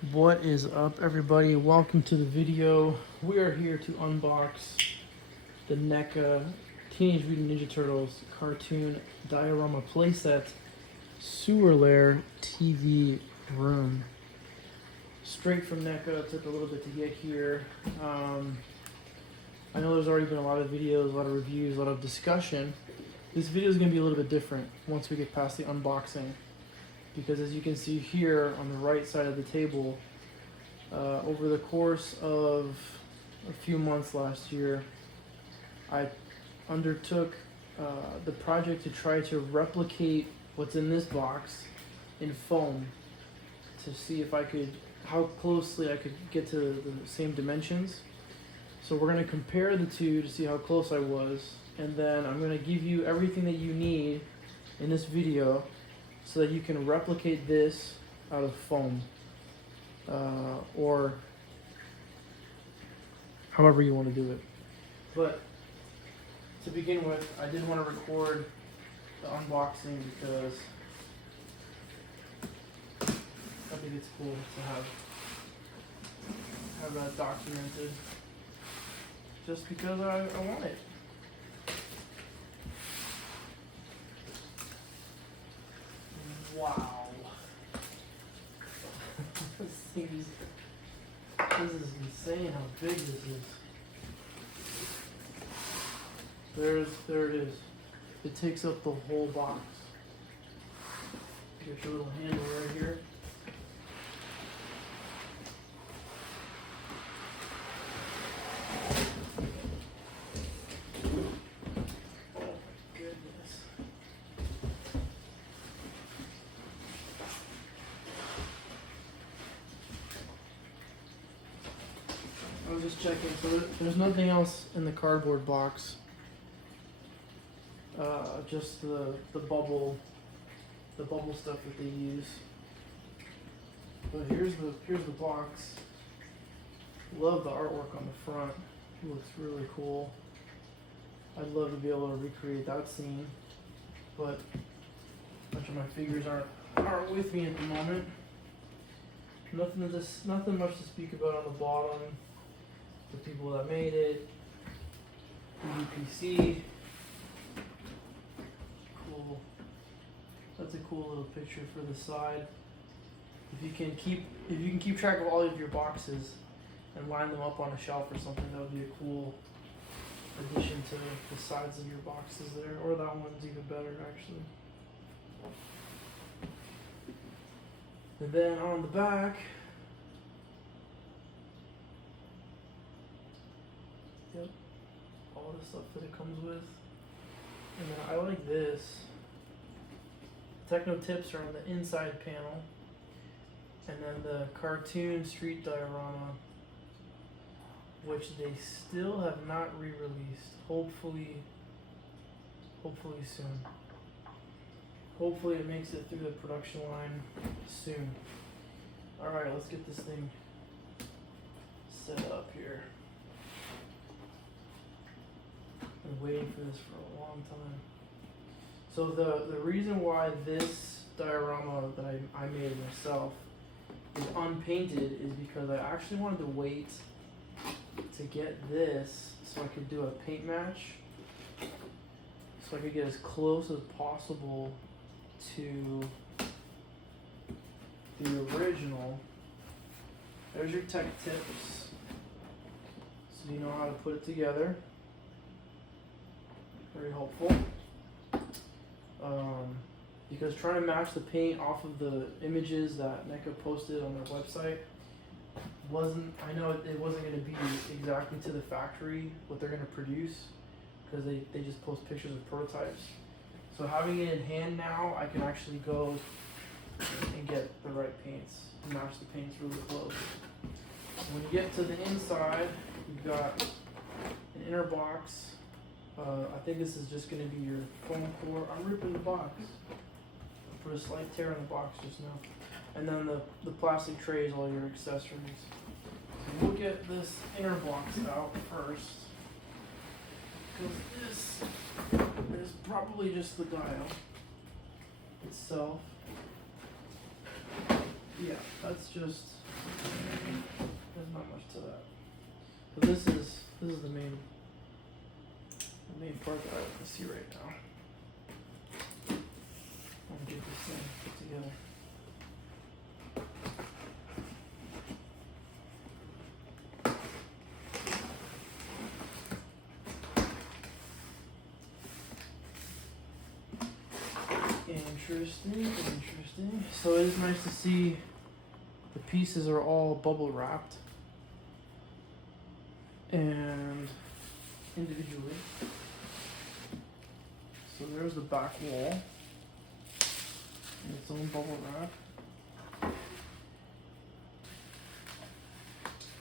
What is up, everybody? Welcome to the video. We are here to unbox the NECA Teenage Mutant Ninja Turtles cartoon diorama playset sewer lair TV room. Straight from NECA. Took a little bit to get here. I know there's already been a lot of videos, a lot of reviews, a lot of discussion. This video is going to be a little bit different once we get past the unboxing, because as you can see here on the right side of the table, over the course of a few months last year, I undertook the project to try to replicate what's in this box in foam to see if I could, how closely I could get to the same dimensions. So we're going to compare the two to see how close I was, and then I'm going to give you everything that you need in this video so that you can replicate this out of foam, or however you want to do it. But to begin with, I did want to record the unboxing because I think it's cool to have that documented, just because I want it. Wow. This is insane how big this is. There it is. It takes up the whole box. Get your little handle right here. I was just checking, so there's nothing else in the cardboard box. Just the bubble stuff that they use. But here's the box. Love the artwork on the front. It looks really cool. I'd love to be able to recreate that scene, but a bunch of my figures aren't with me at the moment. Nothing much to speak about on the bottom. The people that made it, the UPC, cool. That's a cool little picture for the side. If you can keep track of all of your boxes and line them up on a shelf or something, that would be a cool addition to the sides of your boxes there. Or that one's even better, actually. And then on the back, yep, all the stuff that it comes with. And then I like this. Techno tips are on the inside panel. And then the cartoon street diorama, which they still have not re-released. Hopefully soon. Hopefully it makes it through the production line soon. Alright, let's get this thing set up here. Been waiting for this for a long time. So the reason why this diorama that I made myself is unpainted is because I actually wanted to wait to get this so I could do a paint match, so I could get as close as possible to the original. There's your tech tips, so you know how to put it together. Very helpful. Because trying to match the paint off of the images that NECA posted on their website I know it wasn't going to be exactly to the factory what they're going to produce, because they just post pictures of prototypes. So having it in hand now, I can actually go and get the right paints, match the paints really close. When you get to the inside, you've got an inner box. I think this is just going to be your foam core. I'm ripping the box. I put a slight tear in the box just now. And then the plastic tray is all your accessories. So we'll get this inner box out first, because this is probably just the dial itself. yeah, that's just, there's not much to that. But this is the main part that I want to see right now. I'm gonna get this thing put together. Interesting. So it is nice to see the pieces are all bubble wrapped and individually. So there's the back wall in its own bubble wrap.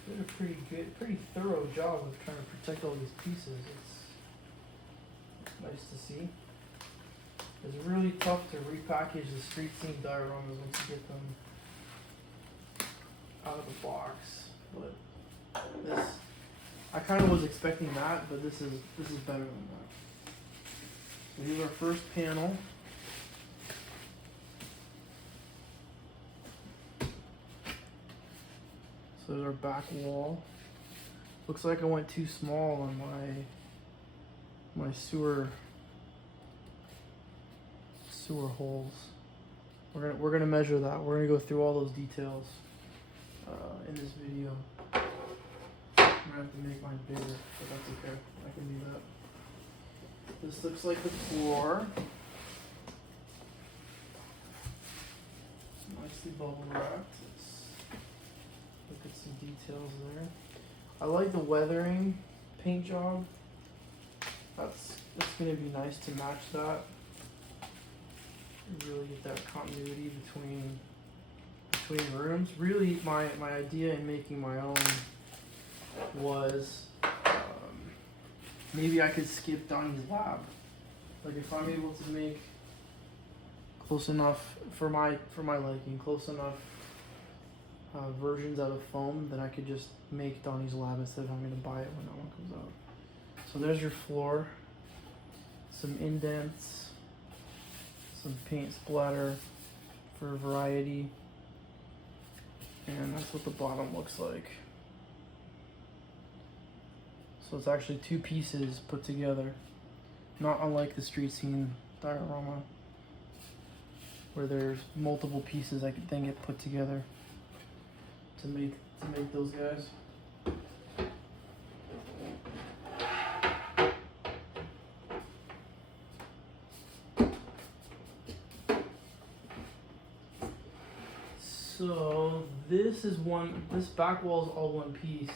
Did a pretty thorough job of trying to protect all these pieces. It's nice to see. It's really tough to repackage the street scene dioramas once you get them out of the box. But this, I kind of was expecting that, but this is better than that. So here's our first panel. So there's our back wall. Looks like I went too small on my sewer holes. We're gonna measure that. We're gonna go through all those details in this video. I'm gonna have to make mine bigger, but that's okay. I can do that. This looks like the floor. Nicely bubble wrapped. Let's look at some details there. I like the weathering paint job. That's gonna be nice to match that. Really get that continuity between rooms. Really, my idea in making my own was maybe I could skip Donnie's lab. Like if I'm able to make close enough for my liking, close enough versions out of foam, then I could just make Donnie's lab instead of having to buy it when that one comes out. So there's your floor. Some indents. Some paint splatter for variety, and that's what the bottom looks like. So it's actually two pieces put together, not unlike the street scene diorama where there's multiple pieces that then get put together to make those guys. So this back wall is all one piece.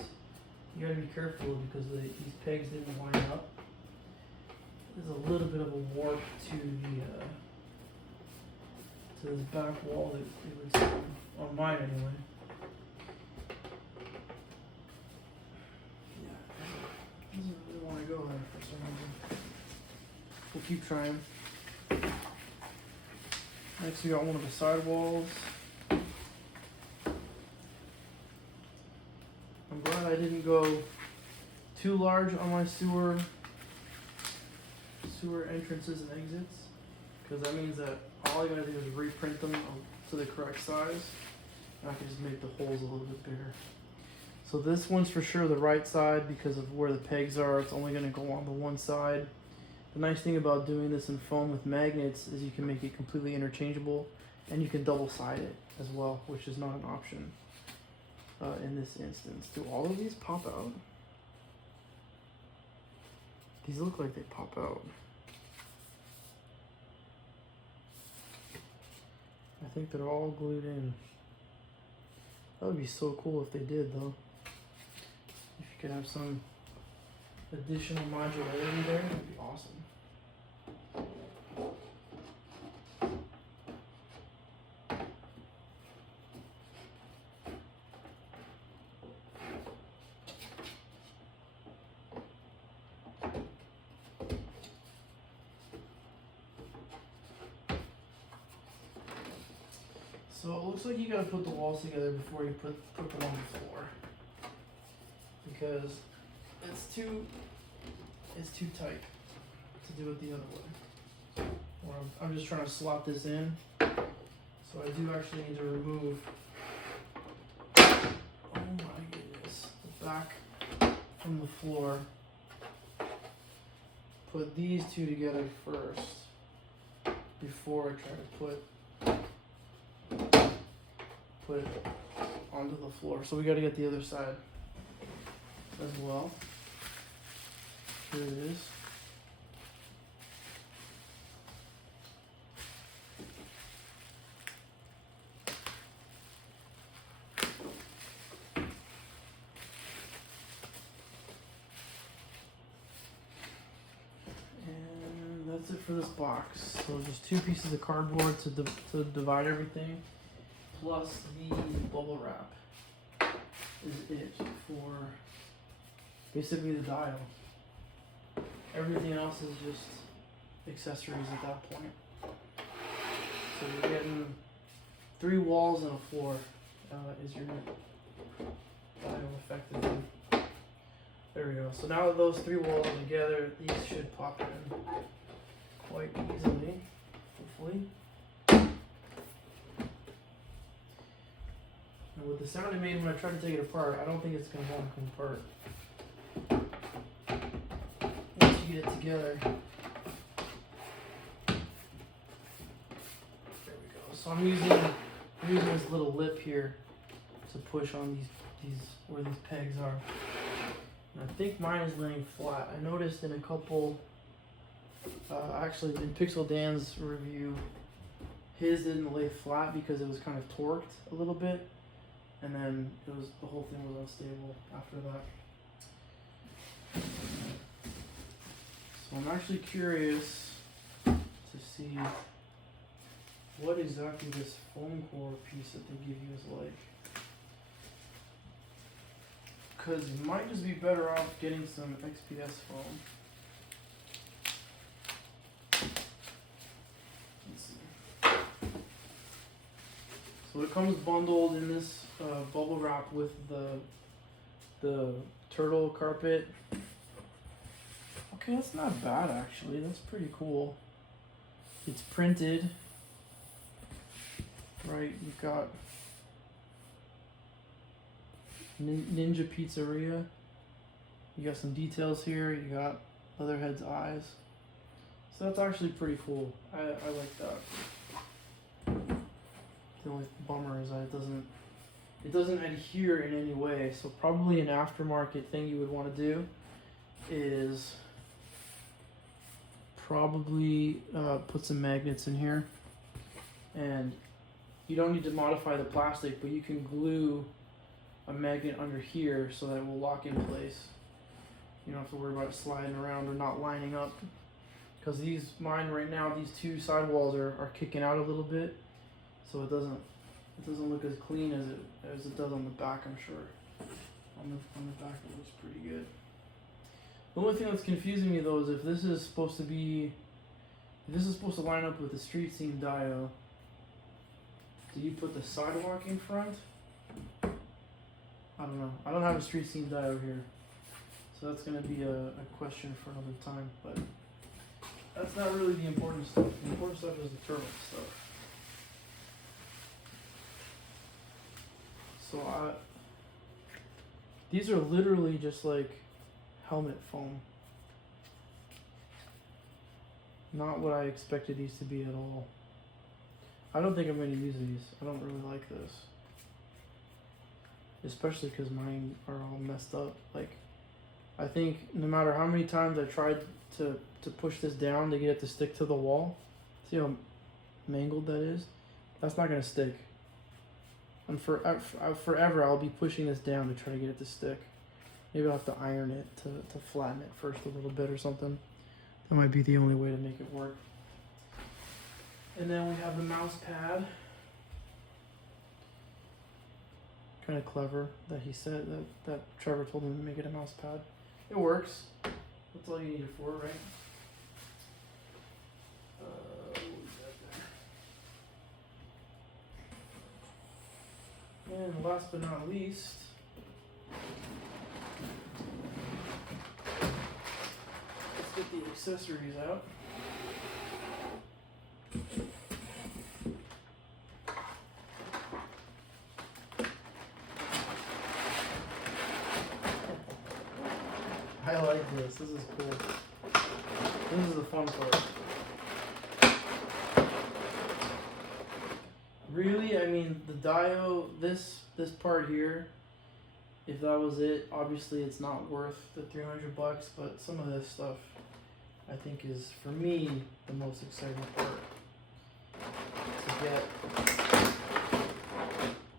You gotta be careful because these pegs didn't line up. There's a little bit of a warp to this back wall that it would seem, on mine anyway. Yeah, it doesn't really want to go there for some reason. We'll keep trying. Next we got one of the side walls. I'm glad I didn't go too large on my sewer entrances and exits, because that means that all I gotta do is reprint them to the correct size, and I can just make the holes a little bit bigger. So this one's for sure the right side because of where the pegs are. It's only gonna go on the one side. The nice thing about doing this in foam with magnets is you can make it completely interchangeable, and you can double side it as well, which is not an option. In this instance. Do all of these pop out? These look like they pop out. I think they're all glued in. That would be so cool if they did though. If you could have some additional modularity there, that'd be awesome. So it looks like you gotta put the walls together before you put them on the floor, because it's too tight to do it the other way. Or I'm just trying to slot this in, so I do actually need to remove from the floor. Put these two together first before I try to put it onto the floor. So we got to get the other side as well. Here it is. That's it for this box. So just 2 pieces of cardboard to divide everything, plus the bubble wrap is it for basically the dial. Everything else is just accessories at that point. So you're getting 3 walls and a floor is your dial effectively. There we go. So now that those 3 walls are together, these should pop in quite easily, hopefully. And with the sound it made when I tried to take it apart, I don't think it's going to want to come apart. Once you get it together. There we go. So I'm using this little lip here to push on these where these pegs are. And I think mine is laying flat. I noticed in a couple actually in Pixel Dan's review, his didn't lay flat because it was kind of torqued a little bit, and then the whole thing was unstable after that. So I'm actually curious to see what exactly this foam core piece that they give you is like. Because you might just be better off getting some XPS foam. So it comes bundled in this bubble wrap with the turtle carpet. Okay, that's not bad actually. That's pretty cool. It's printed. Right, you've got Ninja Pizzeria. You got some details here. You got Leatherhead's eyes. So that's actually pretty cool. I like that. The only bummer is that it doesn't adhere in any way. So probably an aftermarket thing you would want to do is probably put some magnets in here, and you don't need to modify the plastic, but you can glue a magnet under here so that it will lock in place. You don't have to worry about it sliding around or not lining up, because mine right now, these 2 sidewalls are kicking out a little bit. So it doesn't look as clean as it does on the back, I'm sure. On the back it looks pretty good. The only thing that's confusing me though is if this is supposed to line up with the street scene dial, do you put the sidewalk in front? I don't know. I don't have a street scene dial here. So that's gonna be a question for another time, but that's not really the important stuff. The important stuff is the turtle stuff. So these are literally just like helmet foam. Not what I expected these to be at all. I don't think I'm going to use these. I don't really like this. Especially because mine are all messed up. Like, I think no matter how many times I tried to push this down to get it to stick to the wall, see how mangled that is? That's not going to stick. And forever I'll be pushing this down to try to get it to stick. Maybe I'll have to iron it to flatten it first a little bit or something. That might be the only way to make it work. And then we have the mouse pad. Kind of clever that he said that Trevor told him to make it a mouse pad. It works. That's all you need it for, right? What we got there? And last but not least, let's get the accessories out. this. This is cool. This is the fun part. Really, I mean, the dio, this part here, if that was it, obviously it's not worth the $300, but some of this stuff I think is, for me, the most exciting part. To get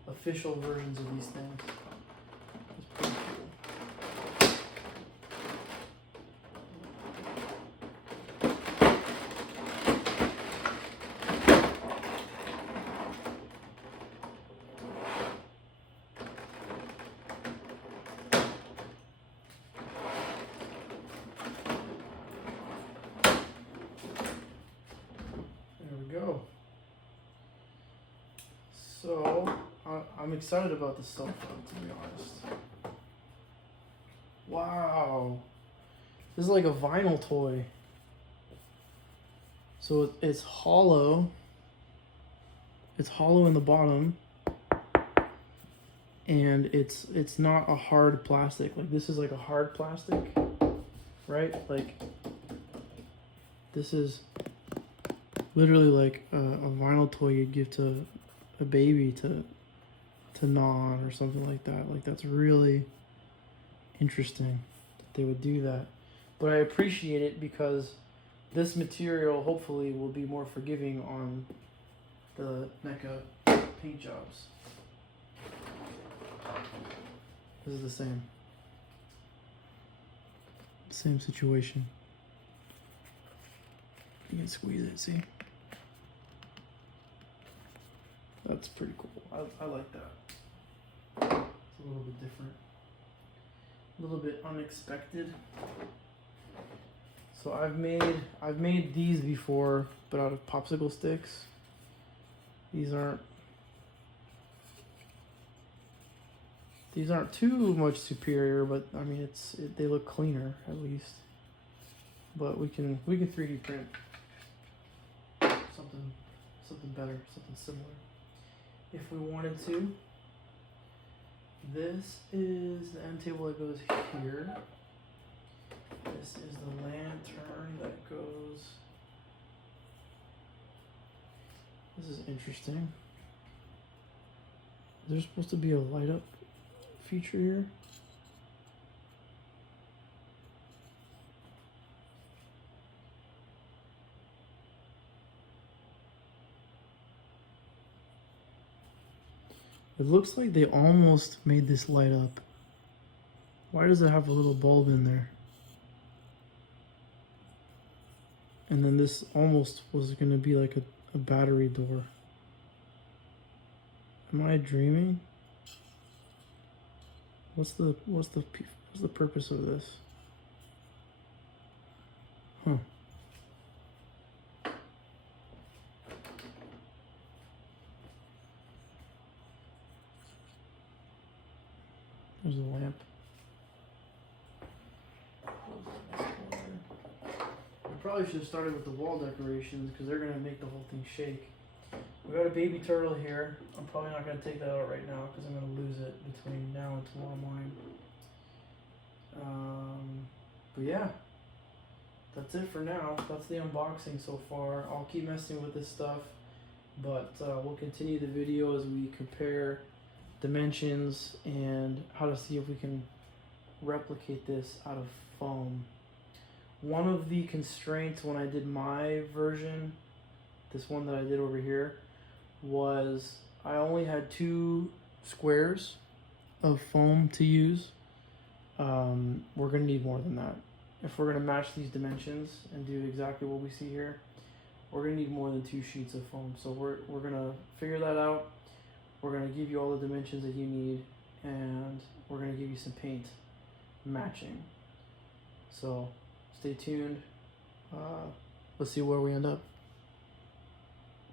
official versions of these things. It's pretty cool. There we go. So, I'm excited about this stuff, to be honest. Wow. This is like a vinyl toy. So it's hollow. It's hollow in the bottom. And it's not a hard plastic. Like, this is like a hard plastic, right? Like, this is literally like a vinyl toy you'd give to a baby to gnaw on or something like that. Like, that's really interesting that they would do that. But I appreciate it because this material hopefully will be more forgiving on the NECA paint jobs. This is the same situation. You can squeeze it, see? That's pretty cool. I like that. It's a little bit different. A little bit unexpected. So I've made these before, but out of popsicle sticks. These aren't too much superior, but I mean they look cleaner at least. But we can 3D print something better, something similar, if we wanted to. This is the end table that goes here. This is the lantern that goes. This is interesting. Is there supposed to be a light up feature here? It looks like they almost made this light up. Why does it have a little bulb in there? And then this almost was going to be like a battery door. Am I dreaming? What's the purpose of this? Huh. There's a lamp. I probably should have started with the wall decorations because they're gonna make the whole thing shake. We got a baby turtle here. I'm probably not gonna take that out right now because I'm gonna lose it between now and tomorrow morning. But yeah, that's it for now. That's the unboxing so far. I'll keep messing with this stuff, but we'll continue the video as we compare dimensions and how to see if we can replicate this out of foam. One of the constraints when I did my version, this one that I did over here, was I only had 2 squares of foam to use. We're gonna need more than that. If we're gonna match these dimensions and do exactly what we see here, we're gonna need more than 2 sheets of foam. So we're gonna figure that out. We're gonna give you all the dimensions that you need, and we're gonna give you some paint matching. So stay tuned. Let's see where we end up.